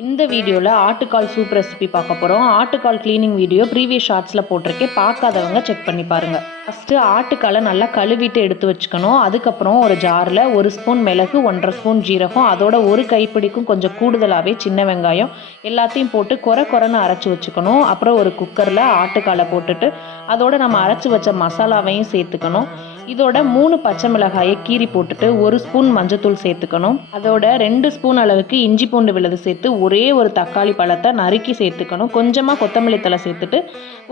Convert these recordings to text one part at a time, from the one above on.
இந்த வீடியோவில் ஆட்டுக்கால் சூப் ரெசிபி பார்க்க போகிறோம். ஆட்டுக்கால் க்ளீனிங் வீடியோ ப்ரீவியஸ் ஷார்ட்ஸில் போட்டிருக்கேன், பார்க்காதவங்க செக் பண்ணி பாருங்கள். ஃபஸ்ட்டு ஆட்டுக்காலை நல்லா கழுவிட்டு எடுத்து வச்சுக்கணும். அதுக்கப்புறம் ஒரு ஜாரில் 1 ஸ்பூன் மிளகு, 1.5 ஸ்பூன் ஜீரகம், அதோட ஒரு கைப்பிடிக்கும் கொஞ்சம் கூடுதலாகவே சின்ன வெங்காயம் எல்லாத்தையும் போட்டு கொரன்னு அரைச்சி வச்சுக்கணும். அப்புறம் ஒரு குக்கரில் ஆட்டுக்காலை போட்டுட்டு அதோட நம்ம அரைச்சி வச்ச மசாலாவையும் சேர்த்துக்கணும். இதோட 3 பச்சை மிளகாயை கீறி போட்டுட்டு 1 ஸ்பூன் மஞ்சத்தூள் சேர்த்துக்கணும். அதோட 2 ஸ்பூன் அளவுக்கு இஞ்சி பூண்டு விழுது சேர்த்து ஒரே ஒரு தக்காளி பழத்தை நறுக்கி சேர்த்துக்கணும். கொஞ்சமாக கொத்தமல்லி தழை சேர்த்துட்டு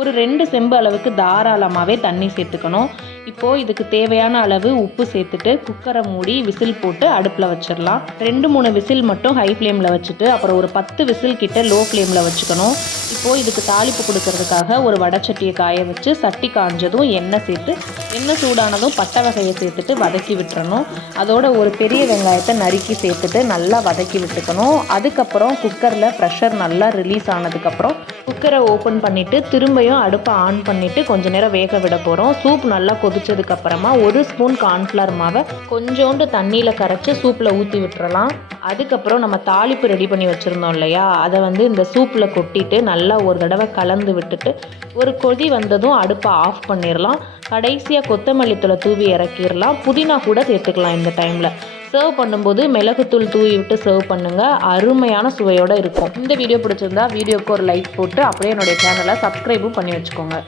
ஒரு 2 செம்பு அளவுக்கு தாராளமாகவே தண்ணி சேர்த்துக்கணும். இப்போது இதுக்கு தேவையான அளவு உப்பு சேர்த்துட்டு குக்கரை மூடி விசில் போட்டு அடுப்பில் வச்சிடலாம். 2-3 விசில் மட்டும் ஹை ஃப்ளேமில் வச்சுட்டு அப்புறம் ஒரு 10 விசில் கிட்ட லோ ஃப்ளேமில் வச்சுக்கணும். இப்போது இதுக்கு தாளிப்பு கொடுக்கறதுக்காக ஒரு வடைச்சட்டியை காய வச்சு சட்டி காஞ்சதும் எண்ணெய் சேர்த்து எண்ணெய் சூடானதும் பட்டை வகையை சேர்த்துட்டு வதக்கி விட்டுறணும். அதோட ஒரு பெரிய வெங்காயத்தை நறுக்கி சேர்த்துட்டு நல்லா வதக்கி விட்டுக்கணும். அதுக்கப்புறம் குக்கரில் ப்ரெஷர் நல்லா ரிலீஸ் ஆனதுக்கப்புறம் குக்கரை ஓப்பன் பண்ணிவிட்டு திரும்பியும் அடுப்பை ஆன் பண்ணிவிட்டு கொஞ்சம் நேரம் வேக விட போகிறோம். சூப் நல்லா கொதிச்சதுக்கப்புறமா 1 ஸ்பூன் கார்ன்ஃப்ளவர் மாவை கொஞ்சோண்டு தண்ணியில் கரைச்சி சூப்பில் ஊற்றி விட்டுறலாம். அதுக்கப்புறம் நம்ம தாளிப்பு ரெடி பண்ணி வச்சுருந்தோம் இல்லையா, அதை இந்த சூப்பில் கொட்டிட்டு நல்லா ஒரு தடவை கலந்து விட்டுட்டு ஒரு கொதி வந்ததும் அடுப்பை ஆஃப் பண்ணிடலாம். கடைசியாக கொத்தமல்லி தூளை தூவி இறக்கிடலாம். புதினா கூட சேர்த்துக்கலாம். இந்த டைமில் சர்வ் பண்ணும்போது மிளகுத்தூள் தூவி விட்டு சர்வ் பண்ணுங்கள். அருமையான சுவையோடு இருக்கும். இந்த வீடியோ பிடிச்சிருந்தா வீடியோக்கு ஒரு லைக் போட்டு அப்படியே என்னுடைய சேனலை சப்ஸ்கிரைபும் பண்ணி வச்சுக்கோங்க.